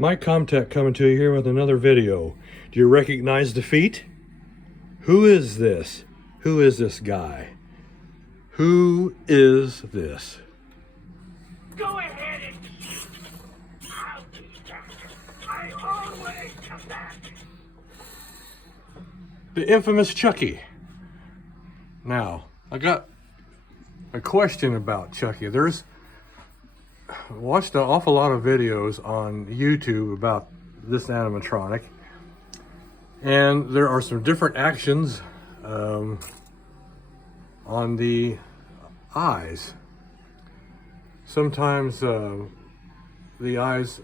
Mike Comtech coming to you here with another video. Do you recognize the feet? Who is this? Who is this guy? Who is this? Go ahead and shoot. I'll be back. I always come back. The infamous Chucky. Now, I got a question about Chucky. I watched an awful lot of videos on YouTube about this animatronic, and there are some different actions on the eyes. Sometimes the eyes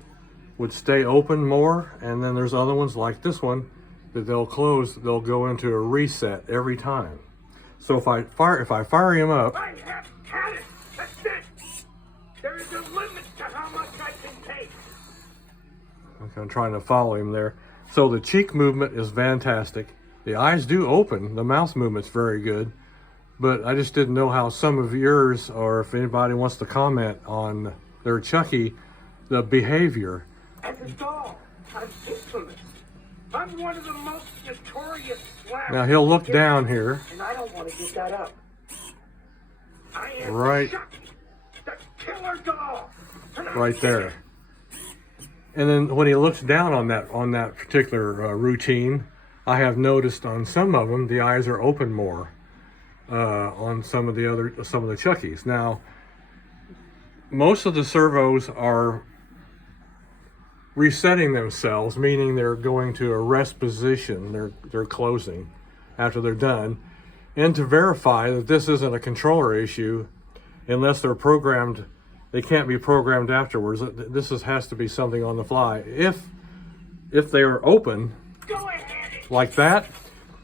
would stay open more, and then there's other ones like this one that they'll close. They'll go into a reset every time. So if I fire him up, I have had it. That's it. There is a limit to how much I can take. okay, I'm trying to follow him there. So the cheek movement is fantastic. The eyes do open. The mouth movement's very good. But I just didn't know how some of yours, or if anybody wants to comment on their Chucky, the behavior. As a doll, I'm infamous. I'm one of the most notorious slashers. Now he'll look down here. And I don't want to give that up. I am Right. Chucky, the killer doll. Right there. And then when he looks down on that particular routine, I have noticed on some of them the eyes are open more. On some of the Chuckies. Now, most of the servos are resetting themselves, meaning they're going to a rest position. They're closing after they're done. And to verify that this isn't a controller issue, unless they're programmed, they can't be programmed afterwards. This has to be something on the fly. If they are open, Go ahead. like that,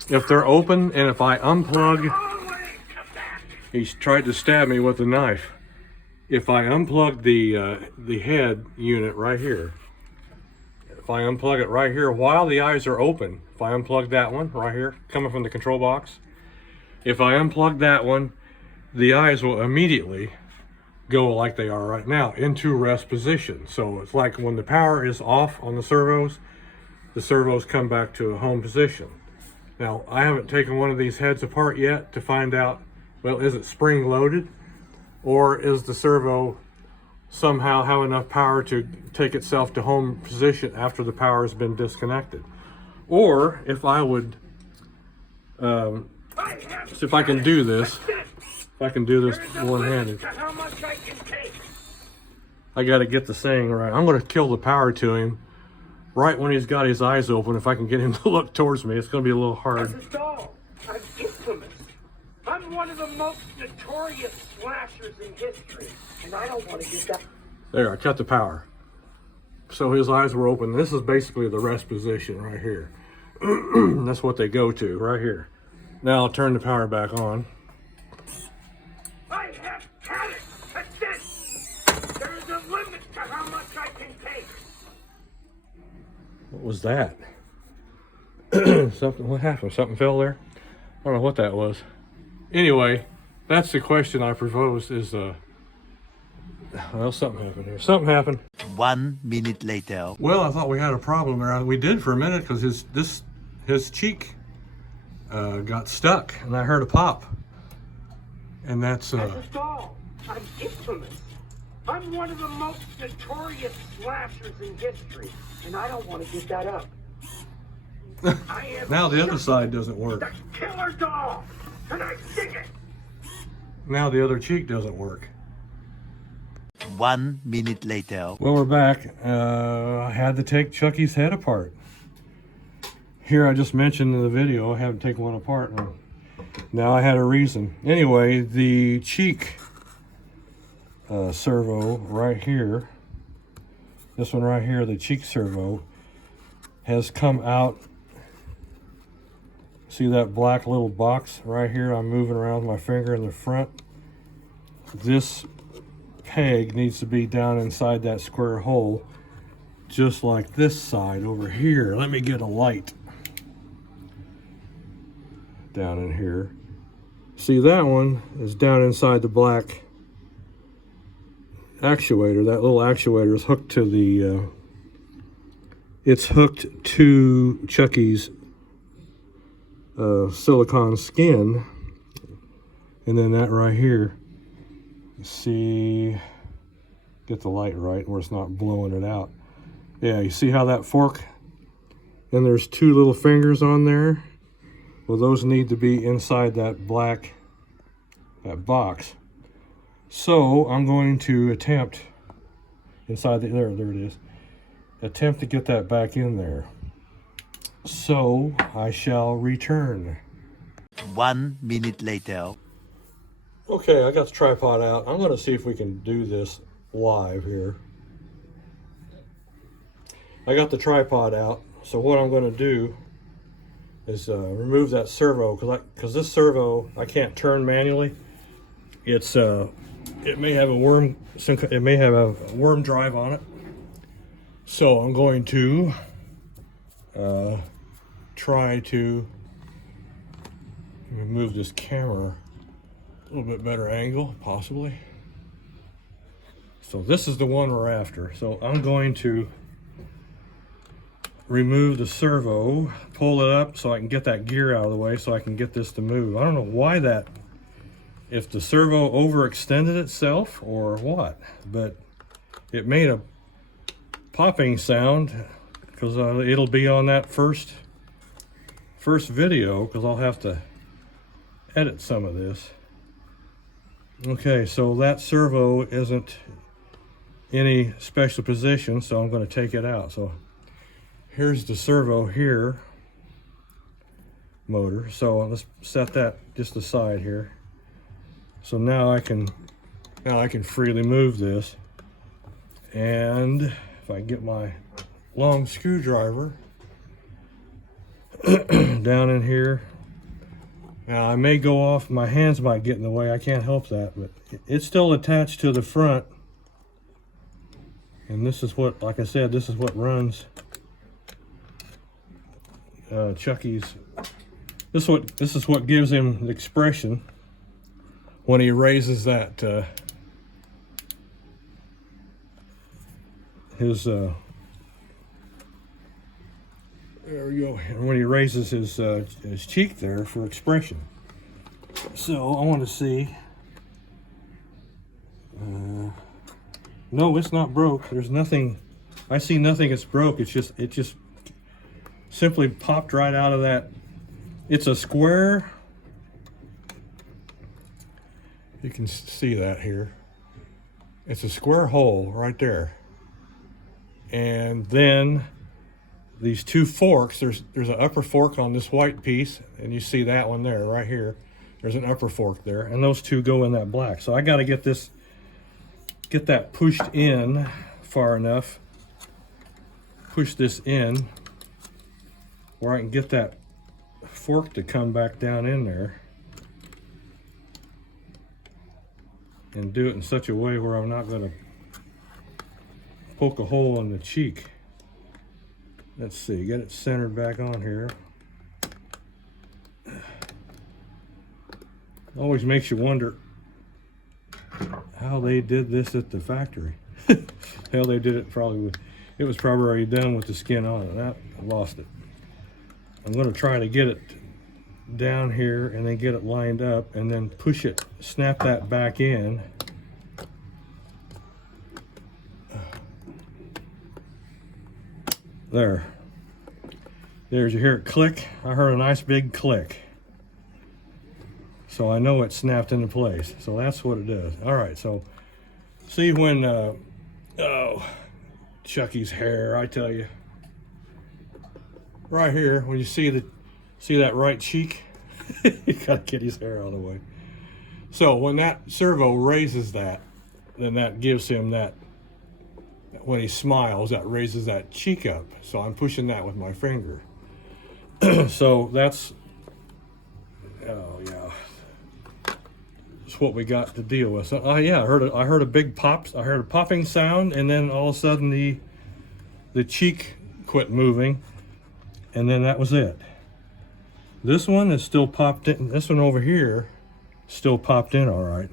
if they're open, and if I unplug, Always come back. he's tried to stab me with a knife. If I unplug the head unit right here, if I unplug it right here while the eyes are open, if I unplug that one right here, coming from the control box, if I unplug that one, the eyes will immediately go like they are right now, into rest position. So it's like when the power is off on the servos come back to a home position. Now, I haven't taken one of these heads apart yet to find out, well, is it spring loaded, or is the servo somehow have enough power to take itself to home position after the power has been disconnected? Or if I would, see if I can do this, one-handed. How much I can take. I got to get the saying right. I'm going to kill the power to him right when he's got his eyes open. If I can get him to look towards me, it's going to be a little hard. As a doll, I'm infamous. I'm one of the most notorious slashers in history, and I don't want to get that. There, I cut the power. So his eyes were open. This is basically the rest position right here. That's what they go to right here. Now I'll turn the power back on. I have had it. That's it. There is a limit to how much I can take. What was that? What happened? Something fell there? I don't know what that was. Anyway, that's the question I proposed is, well, something happened here. Something happened. 1 minute later. Well, I thought we had a problem there. We did for a minute because his cheek got stuck, and I heard a pop. And that's As a doll, I'm infamous. I'm one of the most notorious slashers in history, and I don't want to give that up. I am now the other Chucky, side doesn't work. the killer doll, and I dig it. Now the other cheek doesn't work. 1 minute later. Well, we're back. I had to take Chucky's head apart. Here, I just mentioned in the video, I haven't taken one apart. Now I had a reason. Anyway, the cheek servo right here, this one right here, the cheek servo, has come out. See that black little box right here? I'm moving around with my finger in the front. This peg needs to be down inside that square hole, just like this side over here. Let me get a light down in here. See, that one is down inside the black actuator. That little actuator is hooked to the it's hooked to Chucky's silicone skin, and then that right here, see, get the light right where it's not blowing it out. Yeah, you see how that fork, and there's two little fingers on there? Well, those need to be inside that black, that box. So I'm going to attempt, inside the, there it is, attempt to get that back in there. So I shall return. 1 minute later. Okay, I got the tripod out. I'm going to see if we can do this live here. I got the tripod out, so what I'm going to do is remove that servo, because this servo I can't turn manually. It's it may have a worm drive on it. So I'm going to try to move this camera a little bit better angle, possibly. So this is the one we're after. So I'm going to remove the servo, pull it up so I can get that gear out of the way so I can get this to move. I don't know why that, if the servo overextended itself or what, but it made a popping sound, because it'll be on that first video, because I'll have to edit some of this. Okay, so that servo isn't any special position, so I'm going to take it out. So here's the servo here, motor. So let's set that just aside here. So now I can freely move this. And if I get my long screwdriver down in here, now I may go off, my hands might get in the way, I can't help that, but it's still attached to the front. And this is what, like I said, this is what runs Chucky's. This is what gives him the expression when he raises that his there we go. And when he raises his cheek there for expression. So I want to see. No, it's not broke. There's nothing. I see nothing that's broke. It just simply popped right out of that. It's a square. You can see that here. It's a square hole right there. And then these two forks, there's an upper fork on this white piece, and you see that one there, right here. There's an upper fork there, and those two go in that black. So I got to get that pushed in far enough, push this in where I can get that fork to come back down in there, and do it in such a way where I'm not going to poke a hole in the cheek. Let's see, get it centered back on here. Always makes you wonder how they did this at the factory. Hell, they did it probably it was probably already done with the skin on it. I lost it. I'm going to try to get it down here and then get it lined up and then push it, snap that back in. There's, you hear it click. I heard a nice big click. So I know it snapped into place. So that's what it does. All right, so see when, oh, Chucky's hair, I tell you. Right here, when you see that right cheek, you gotta get his hair out of the way. So when that servo raises that, then that gives him that, when he smiles, that raises that cheek up. So I'm pushing that with my finger. So that's, oh yeah, that's what we got to deal with. So yeah, I heard a big pop. I heard a popping sound, and then all of a sudden the cheek quit moving, and then that was it. This one is still popped in. This one over here still popped in all right.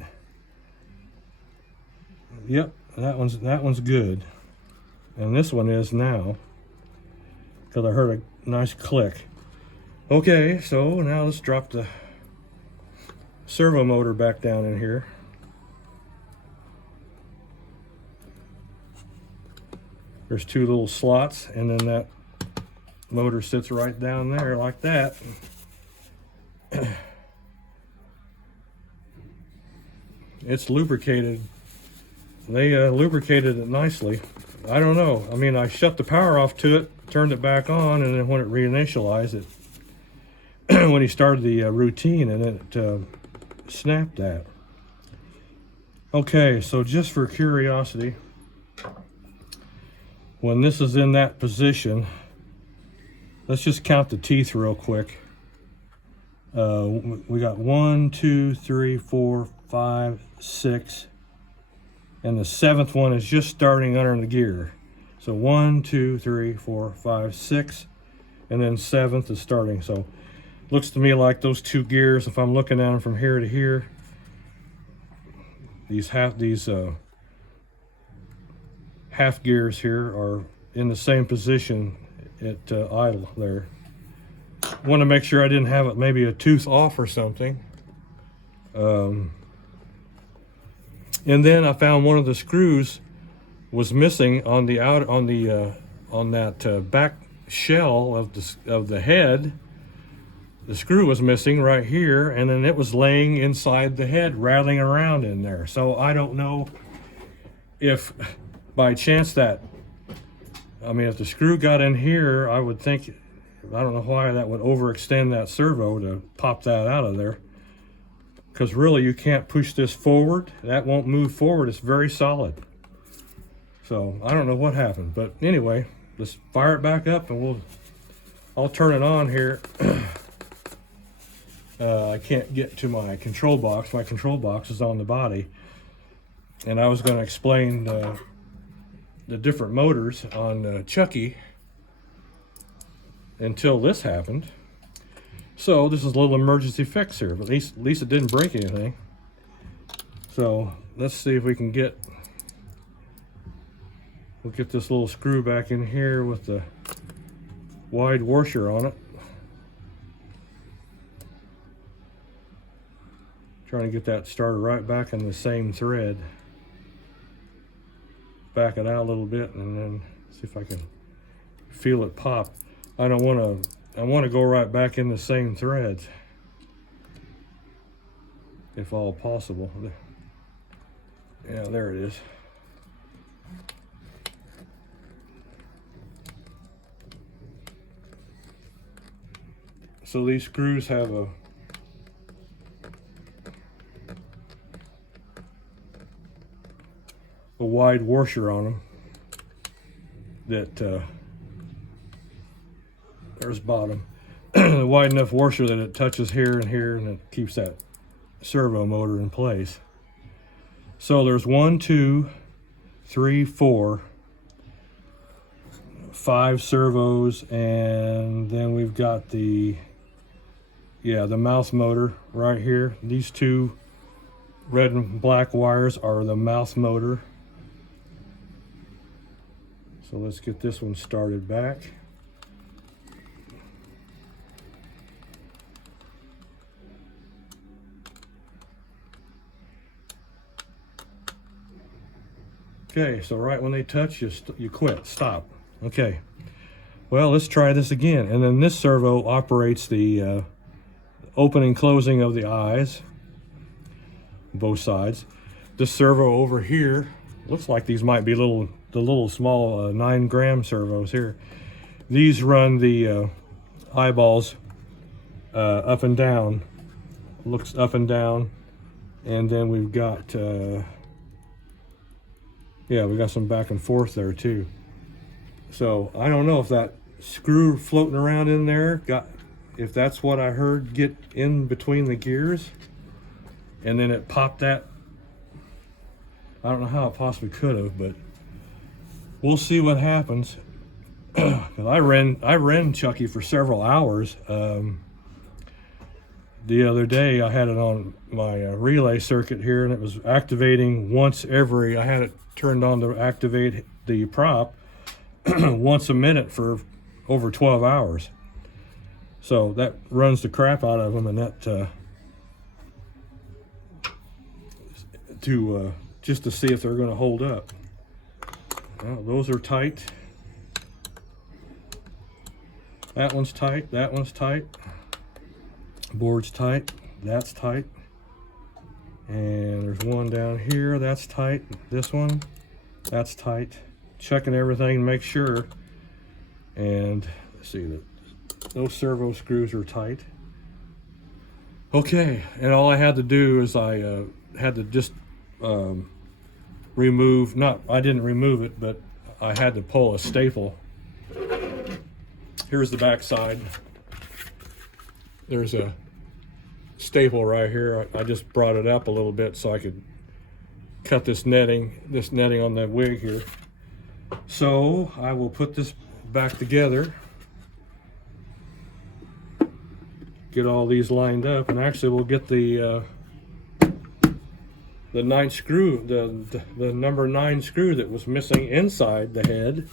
Yep, that one's good, and this one is now. because I heard a nice click. Okay, so now let's drop the servo motor back down in here. There's two little slots, and then that motor sits right down there like that. It's lubricated. They lubricated it nicely. I don't know. I mean, I shut the power off to it, turned it back on, and then when it reinitialized it, when he started the routine, and it snapped that. Okay, so just for curiosity, when this is in that position, let's just count the teeth real quick. We got 1, 2, 3, 4, 5, 6, and the 7th one is just starting under the gear. So 1, 2, 3, 4, 5, 6, and then 7th is starting. So looks to me like those two gears, if I'm looking at them from here to here, these half gears here are in the same position at idle there. Want to make sure I didn't have it maybe a tooth off or something. And then I found one of the screws was missing on the on that back shell of the head. The screw was missing right here, and then it was laying inside the head, rattling around in there. So I don't know if by chance that, I mean, if the screw got in here, I would think, I don't know why that would overextend that servo to pop that out of there. Because really, you can't push this forward. That won't move forward. It's very solid. So I don't know what happened, but anyway, let's fire it back up, and I'll turn it on here. I can't get to my control box. My control box is on the body, and I was going to explain the different motors on Chucky until this happened. So this is a little emergency fix here, but at least it didn't break anything. So let's see if we can we'll get this little screw back in here with the wide washer on it. Trying to get that started right back in the same thread. Back it out a little bit, and then see if I can feel it pop. I want to go right back in the same threads, if all possible. Yeah, there it is. So these screws have a wide washer on them that there's bottom. A wide enough washer that it touches here and here, and it keeps that servo motor in place. So there's 1, 2, 3, 4, 5 servos, and then we've got the mouth motor right here. These two red and black wires are the mouth motor. So let's get this one started back. Okay, so right when they touch, you quit, stop. Okay, well, let's try this again. And then this servo operates the opening and closing of the eyes, both sides. This servo over here, looks like these might be the little small 9-gram servos here. These run the eyeballs up and down, looks up and down, and then we've got we got some back and forth there too. So I don't know if that screw floating around in there if that's what I heard get in between the gears, and then it popped that. I don't know how it possibly could have, but we'll see what happens. I ran Chucky for several hours. The other day I had it on my relay circuit here, and it was activating once I had it turned on to activate the prop once a minute for over 12 hours. So that runs the crap out of them, and that just to see if they're going to hold up. Well, those are tight. That one's tight. That one's tight. Board's tight. That's tight. And there's one down here. That's tight. This one. That's tight. Checking everything to make sure. And let's see that those servo screws are tight. Okay, and all I had to do is I had to just remove, I didn't remove it, but I had to pull a staple. Here's the back side. There's a staple right here. I just brought it up a little bit so I could cut this netting on the wig here. So I will put this back together, get all these lined up, and actually we'll get the ninth screw, the number 9 screw that was missing inside the head.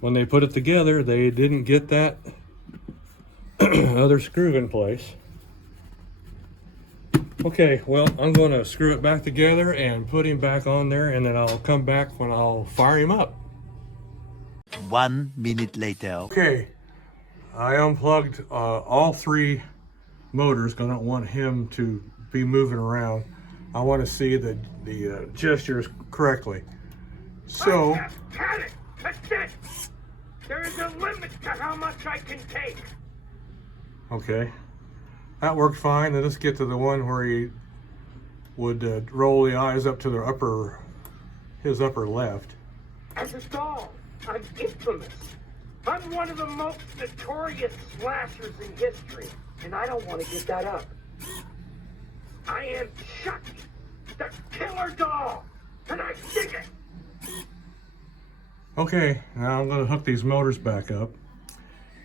When they put it together, they didn't get that other screw in place. Okay, well, I'm going to screw it back together and put him back on there, and then I'll come back when I'll fire him up. 1 minute later. Okay, I unplugged all 3 motors because I don't want him to be moving around. I want to see the gestures correctly. So, I have had it. That's it. There is a limit to how much I can take. okay, that worked fine. Then let's get to the one where he would roll the eyes up to his upper left. As a doll, I'm infamous. I'm one of the most notorious slashers in history, and I don't want to give that up. I am Chucky, the killer doll, and I dig it. Okay, now I'm going to hook these motors back up,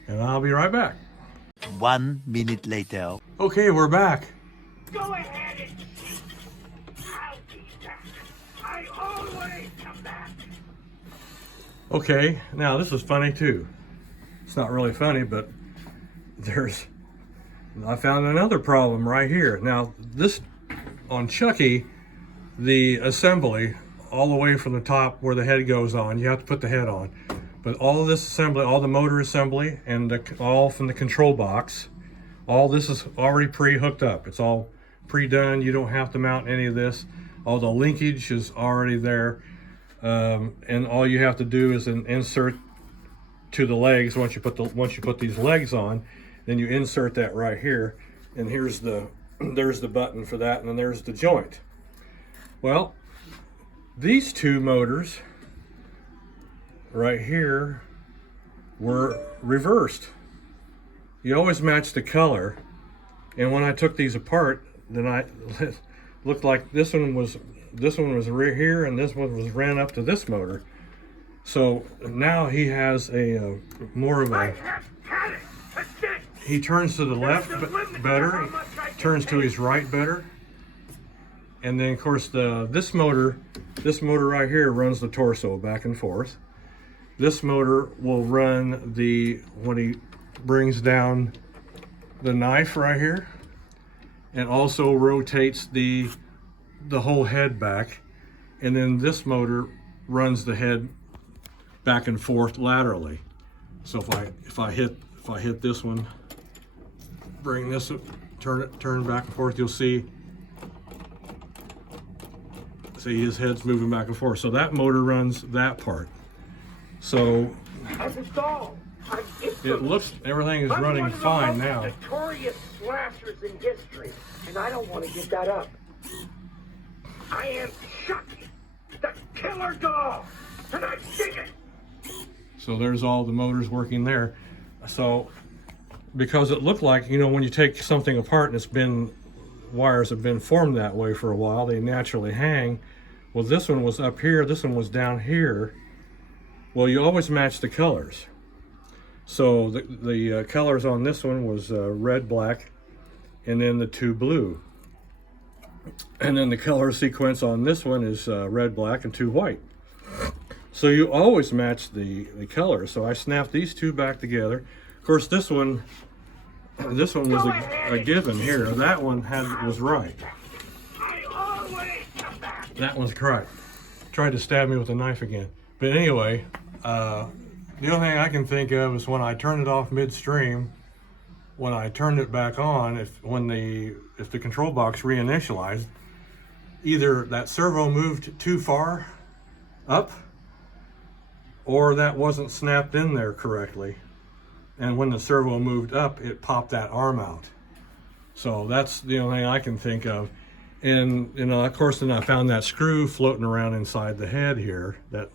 and I'll be right back. 1 minute later. Okay, we're back. Go ahead and shoot. I'll be back. I always come back. Okay, now this is funny too. It's not really funny, but I found another problem right here. Now this, on Chucky, the assembly, all the way from the top where the head goes on, you have to put the head on. But all of this assembly, all the motor assembly, and all from the control box, all this is already pre-hooked up. It's all pre-done. You don't have to mount any of this. All the linkage is already there. And all you have to do is insert to the legs. Once you put these legs on, then you insert that right here, and there's the button for that, and then there's the joint. Well, these 2 motors right here were reversed. You always match the color, and when I took these apart, then I looked like this one was right here, and this one was ran up to this motor. So now he has a more of I a, have had it. That's it. he turns to the left better, he turns to his right better, and then of course this motor right here runs the torso back and forth. This motor will run when he brings down the knife right here, and also rotates the whole head back, and then this motor runs the head back and forth laterally. So if I hit this one, bring this up, turn back and forth, you'll see his head's moving back and forth. So that motor runs that part. So As a doll, I'm it looks, everything is I'm running one of the fine most now. notorious slashers in history, and I don't want to give that up. I am Chucky, the killer doll, and I dig it. So there's all the motors working there. So because it looked like, when you take something apart and wires have been formed that way for a while, they naturally hang. Well, this one was up here, this one was down here. Well, you always match the colors. So the colors on this one was red, black, and then the 2 blue. And then the color sequence on this one is red, black, and 2 white. So you always match the color. So I snapped these two back together. Of course, this one was a given here. That one was right. I always come back. That one's correct. Tried to stab me with a knife again. But anyway, the only thing I can think of is when I turned it off midstream, when I turned it back on, if the control box reinitialized, either that servo moved too far up, or that wasn't snapped in there correctly. And when the servo moved up, it popped that arm out. So that's the only thing I can think of. And of course, then I found that screw floating around inside the head here. That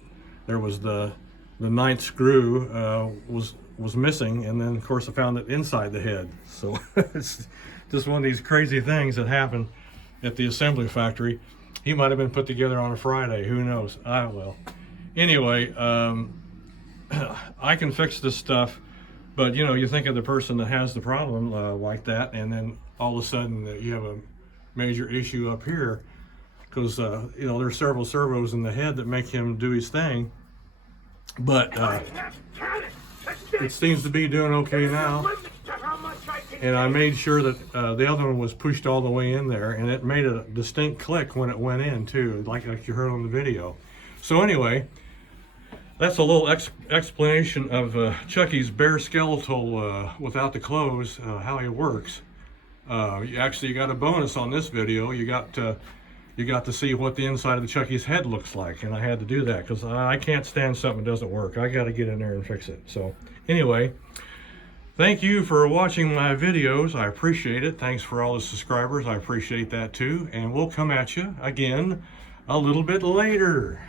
there was the ninth screw was missing, and then of course I found it inside the head. So it's just one of these crazy things that happen at the assembly factory. He might have been put together on a Friday. Who knows? Well. Anyway, I can fix this stuff, but you think of the person that has the problem like that, and then all of a sudden you have a major issue up here because there's several servos in the head that make him do his thing, but it seems to be doing okay now. And I made sure that the other one was pushed all the way in there, and it made a distinct click when it went in too, like you heard on the video. So anyway, that's a little explanation of Chucky's bare skeletal without the clothes, how he works. You got a bonus on this video. You got to see what the inside of the Chucky's head looks like, and I had to do that because I can't stand something that doesn't work. I got to get in there and fix it. So anyway, thank you for watching my videos. I appreciate it. Thanks for all the subscribers. I appreciate that too. And we'll come at you again a little bit later.